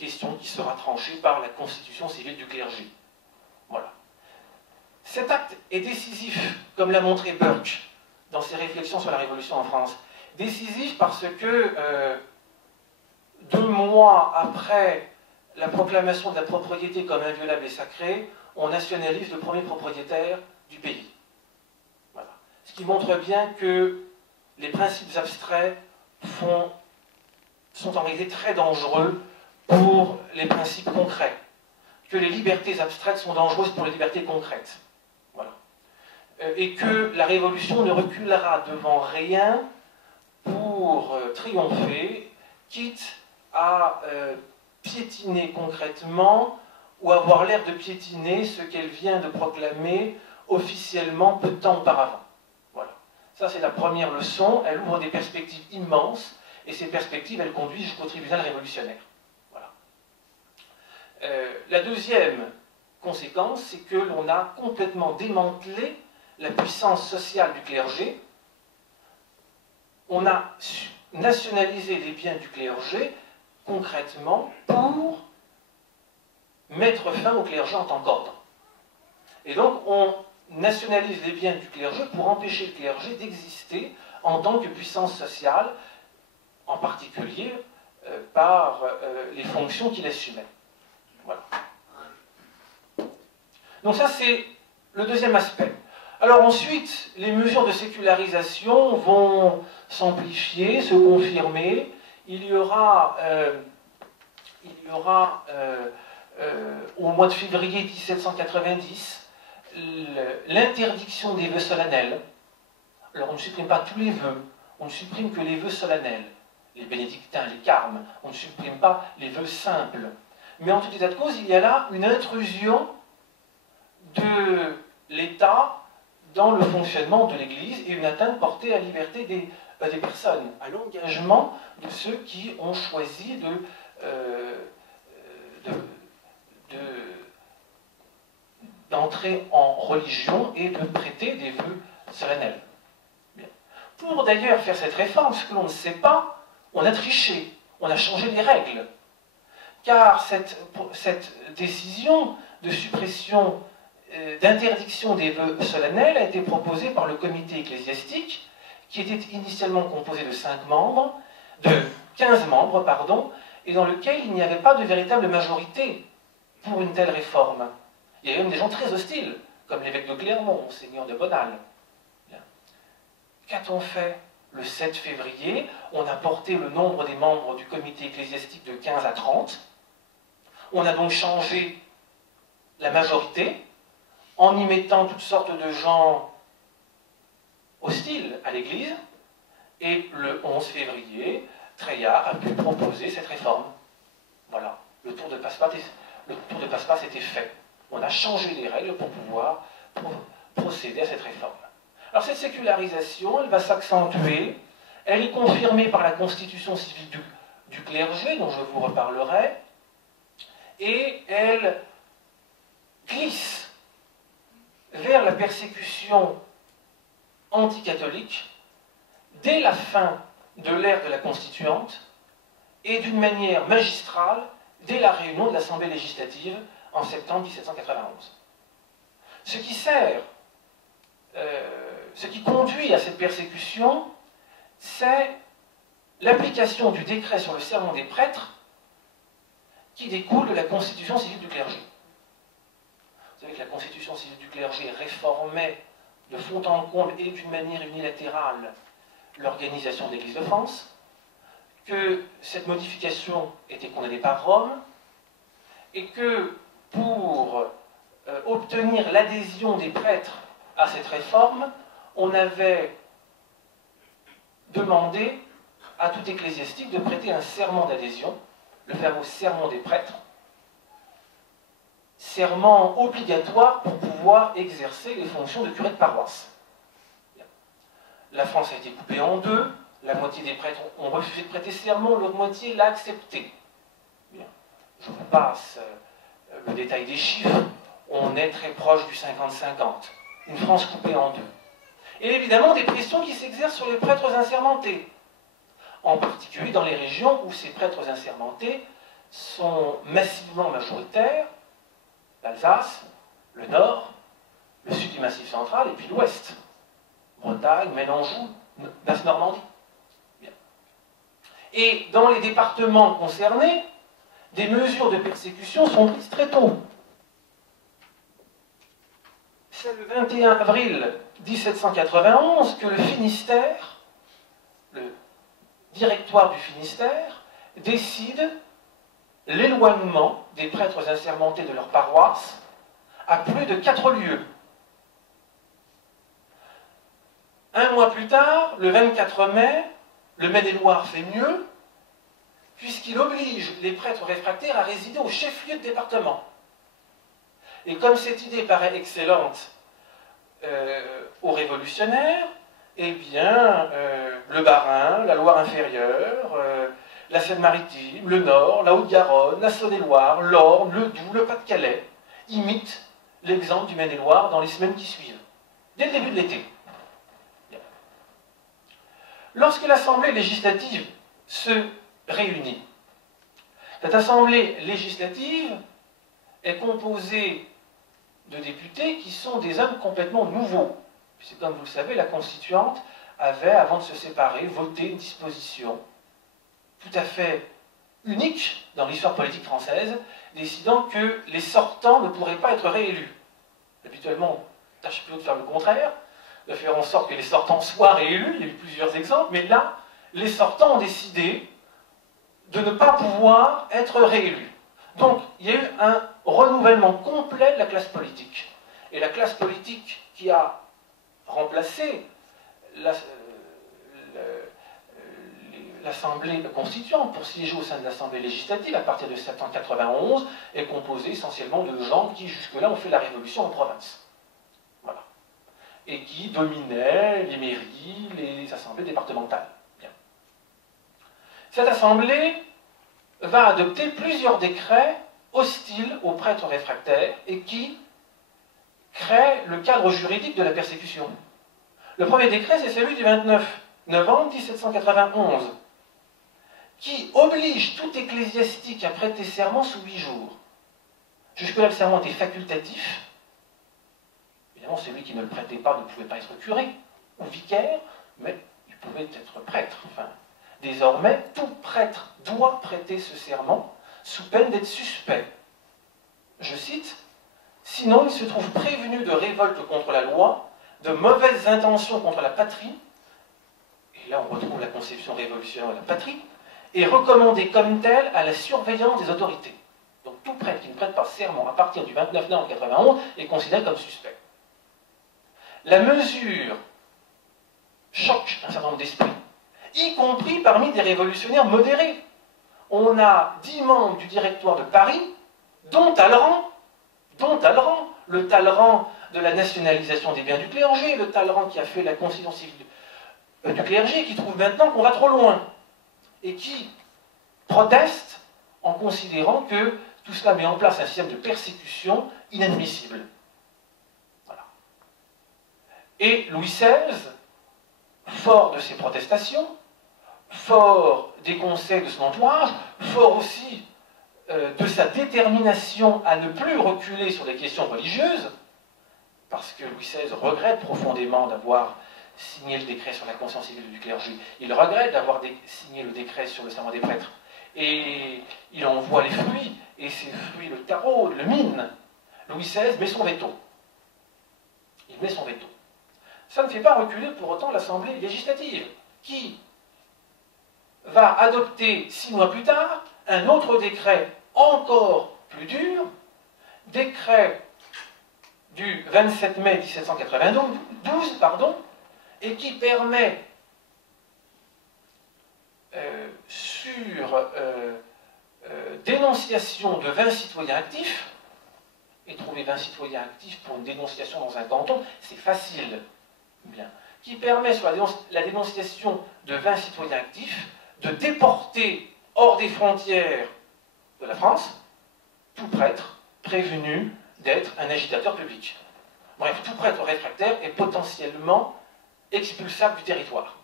question qui sera tranchée par la constitution civile du clergé. Voilà. Cet acte est décisif, comme l'a montré Burke dans ses réflexions sur la Révolution en France. Décisif parce que 2 mois après la proclamation de la propriété comme inviolable et sacrée, on nationalise le premier propriétaire du pays. Voilà. Ce qui montre bien que les principes abstraits sont en réalité très dangereux pour les principes concrets, que les libertés abstraites sont dangereuses pour les libertés concrètes. Voilà. Et que la Révolution ne reculera devant rien pour triompher, quitte à piétiner concrètement ou avoir l'air de piétiner ce qu'elle vient de proclamer officiellement peu de temps auparavant. Voilà. Ça, c'est la première leçon. Elle ouvre des perspectives immenses, et ces perspectives, elles conduisent jusqu'au tribunal révolutionnaire. Voilà. La deuxième conséquence, c'est que l'on a complètement démantelé la puissance sociale du clergé. On a nationalisé les biens du clergé concrètement pour mettre fin au clergé en tant qu'ordre. Et donc on nationalise les biens du clergé pour empêcher le clergé d'exister en tant que puissance sociale, en particulier par les fonctions qu'il assumait. Voilà. Donc ça c'est le deuxième aspect. Alors ensuite, les mesures de sécularisation vont s'amplifier, se confirmer. Il y aura au mois de février 1790 l'interdiction des vœux solennels. Alors on ne supprime pas tous les vœux, on ne supprime que les vœux solennels, les bénédictins, les carmes, on ne supprime pas les vœux simples. Mais en tout état de cause, il y a là une intrusion de l'État dans le fonctionnement de l'Église et une atteinte portée à la liberté des personnes, à l'engagement de ceux qui ont choisi d'entrer en religion et de prêter des vœux solennels. Bien. Pour d'ailleurs faire cette réforme, ce que l'on ne sait pas, on a triché, on a changé les règles. Car cette décision de suppression, d'interdiction des vœux solennels a été proposée par le comité ecclésiastique, qui était initialement composé de 15 membres, pardon, et dans lequel il n'y avait pas de véritable majorité pour une telle réforme. Il y avait même des gens très hostiles, comme l'évêque de Clermont, Monseigneur de Bonal. Qu'a-t-on fait le 7 février? On a porté le nombre des membres du comité ecclésiastique de 15 à 30. On a donc changé la majorité en y mettant toutes sortes de gens hostiles à l'Église. Et le 11 février, Treillard a pu proposer cette réforme. Voilà, le tour de passe-passe était fait. On a changé les règles pour pouvoir procéder à cette réforme. Alors cette sécularisation, elle va s'accentuer, elle est confirmée par la constitution civile du clergé, dont je vous reparlerai, et elle glisse vers la persécution anticatholique dès la fin de l'ère de la Constituante et d'une manière magistrale dès la réunion de l'Assemblée législative en septembre 1791. Ce qui conduit à cette persécution, c'est l'application du décret sur le serment des prêtres qui découle de la constitution civile du clergé. Vous savez que la constitution civile du clergé réformait de fond en comble et d'une manière unilatérale l'organisation de l'Église de France, que cette modification était condamnée par Rome, et que pour obtenir l'adhésion des prêtres à cette réforme, on avait demandé à tout ecclésiastique de prêter un serment d'adhésion, le fameux serment des prêtres, serment obligatoire pour pouvoir exercer les fonctions de curé de paroisse. La France a été coupée en deux, la moitié des prêtres ont refusé de prêter serment, l'autre moitié l'a accepté. Bien. Je vous passe le détail des chiffres, on est très proche du 50-50. Une France coupée en deux. Et évidemment des pressions qui s'exercent sur les prêtres assermentés, en particulier dans les régions où ces prêtres assermentés sont massivement majoritaires, l'Alsace, le Nord, le sud du Massif central et puis l'Ouest, Bretagne, Maine-Anjou, Basse-Normandie. Et dans les départements concernés, des mesures de persécution sont prises très tôt. C'est le 21 avril 1791 que le Finistère, le directoire du Finistère, décide l'éloignement des prêtres assermentés de leur paroisse à plus de 4 lieues. Un mois plus tard, le 24 mai, le Maine-et-Loire fait mieux, puisqu'il oblige les prêtres réfractaires à résider au chef-lieu de département. Et comme cette idée paraît excellente aux révolutionnaires, eh bien, le Bas-Rhin, la Loire inférieure, la Seine-Maritime, le Nord, la Haute-Garonne, la Saône-et-Loire, l'Orne, le Doubs, le Pas-de-Calais imitent l'exemple du Maine-et-Loire dans les semaines qui suivent, dès le début de l'été. Lorsque l'Assemblée législative se réunit, cette Assemblée législative est composée de députés qui sont des hommes complètement nouveaux. Puisque, comme vous le savez, la Constituante avait, avant de se séparer, voté une disposition tout à fait unique dans l'histoire politique française, décidant que les sortants ne pourraient pas être réélus. Habituellement, on tâche plutôt de faire le contraire, de faire en sorte que les sortants soient réélus. Il y a eu plusieurs exemples, mais là, les sortants ont décidé de ne pas pouvoir être réélus. Donc, il y a eu un renouvellement complet de la classe politique. Et la classe politique qui a remplacé l'Assemblée constituante pour siéger au sein de l'Assemblée législative à partir de 1791 est composée essentiellement de gens qui, jusque-là, ont fait la révolution en province. Voilà. Et qui dominaient les mairies, les assemblées départementales. Bien. Cette assemblée va adopter plusieurs décrets hostiles aux prêtres réfractaires et qui créent le cadre juridique de la persécution. Le premier décret, c'est celui du 29 novembre 1791, qui oblige tout ecclésiastique à prêter serment sous 8 jours. Jusque-là, le serment était facultatif. Évidemment, celui qui ne le prêtait pas ne pouvait pas être curé ou vicaire, mais il pouvait être prêtre. Enfin, désormais, tout prêtre doit prêter ce serment sous peine d'être suspect. Je cite, « Sinon, il se trouve prévenu de révolte contre la loi, de mauvaises intentions contre la patrie, et là on retrouve la conception révolutionnaire de la patrie, et recommandé comme tel à la surveillance des autorités. » Donc tout prêtre qui ne prête pas serment à partir du 29 novembre 1991 est considéré comme suspect. La mesure choque un certain nombre d'esprits, y compris parmi des révolutionnaires modérés. On a 10 membres du directoire de Paris, dont Talleyrand, le Talleyrand de la nationalisation des biens du clergé, le Talleyrand qui a fait la constitution civile du clergé, qui trouve maintenant qu'on va trop loin, et qui proteste en considérant que tout cela met en place un système de persécution inadmissible. Voilà. Et Louis XVI, fort de ses protestations, fort des conseils de son entourage, fort aussi de sa détermination à ne plus reculer sur des questions religieuses, parce que Louis XVI regrette profondément d'avoir signé le décret sur la conscience civile du clergé. Il regrette d'avoir signé le décret sur le serment des prêtres. Et il en voit les fruits, et ces fruits le tarot, le mine. Louis XVI met son veto. Il met son veto. Ça ne fait pas reculer pour autant l'Assemblée législative, qui va adopter 6 mois plus tard un autre décret encore plus dur, décret du 27 mai 1792, et qui permet sur dénonciation de 20 citoyens actifs, et trouver 20 citoyens actifs pour une dénonciation dans un canton, c'est facile, bien, qui permet sur la dénonciation de 20 citoyens actifs de déporter hors des frontières de la France tout prêtre prévenu d'être un agitateur public. Bref, tout prêtre réfractaire est potentiellement expulsable du territoire.